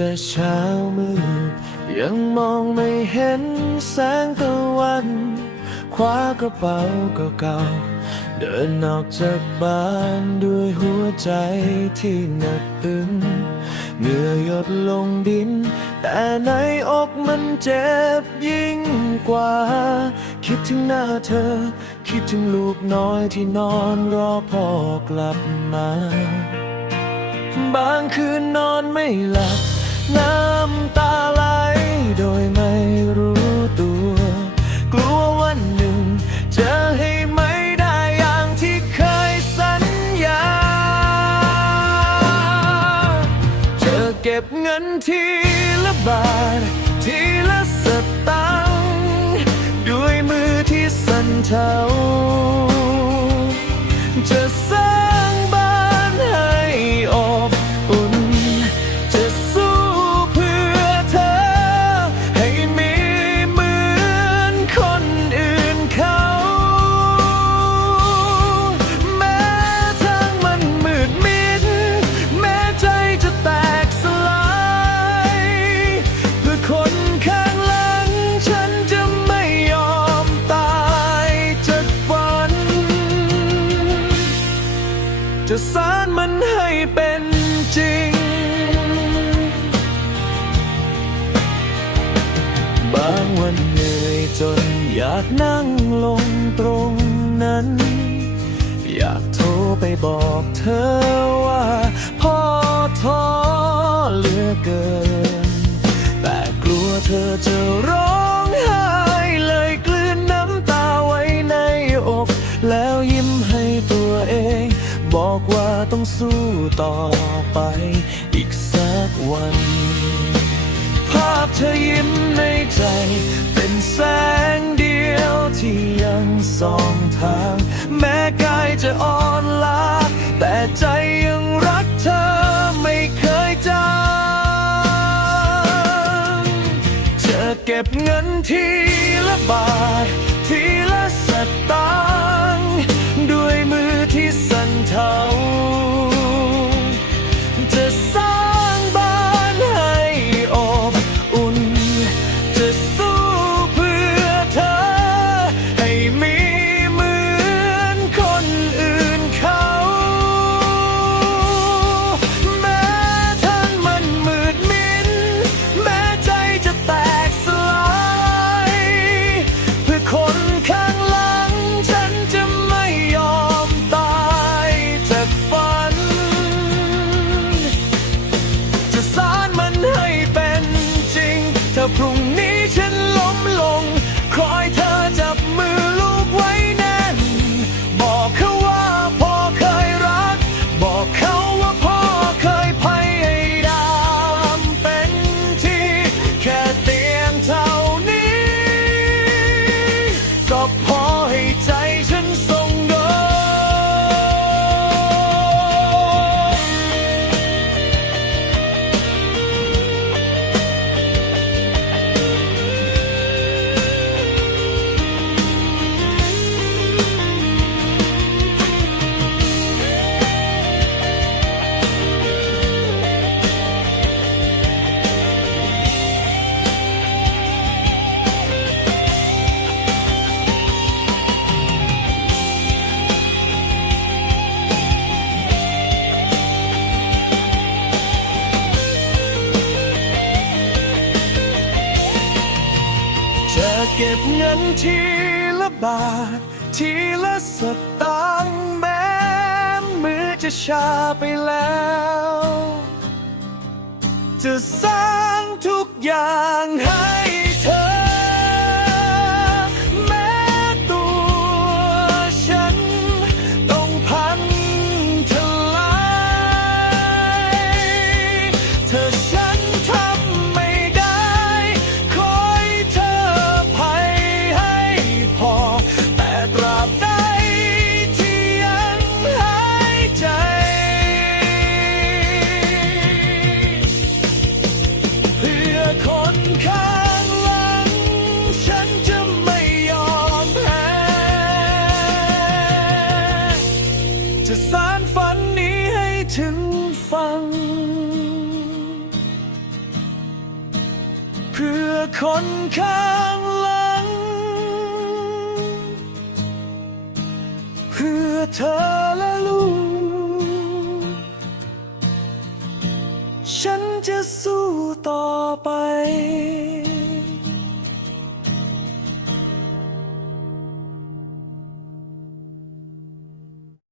แต่เช้ามืดยังมองไม่เห็นแสงตะวันคว้ากระเป๋าเก่าๆเดินออกจากบ้านด้วยหัวใจที่หนักอึ้งเหงื่อหยดลงดิน แต่ในอกมันเจ็บยิ่งกว่า คิดถึงหน้าเธอ คิดถึงลูกน้อยที่นอนรอพ่อกลับมา บางคืนนอนไม่หลับ น้ำตาไหลโดยไม่รู้ตัว กลัววันหนึ่งจะให้ไม่ได้อย่างที่เคยสัญญา จะเก็บเงินทีละบาท ทีละสตางค์ด้วยมือที่สั่นเทา บางวันเหนื่อยจนอยากนั่งลงตรงนั้น อยากโทรไปบอกเธอว่าพ่อท้อเหลือเกิน แต่กลัวเธอจะร้องไห้เลยกลืนน้ำตาไว้ในอก แล้วยิ้มให้ตัวเอง บอกว่าต้องสู้ต่อไปอีกสักวัน ภาพเธอยิ้มในใจ เป็นแสงเดียวที่ยังส่องทาง แม้กายจะอ่อนล้าแต่ใจยังรักเธอไม่เคยจางจะเก็บเงินทีละบาททีละสตาง เก็บเงินทีละบาท ทีละสตางค์แม้มือจะชาไปแล้ว จะสร้างทุกอย่างให้ คนข้างหลัง เพื่อเธอและลูก ฉันจะสู้ต่อไป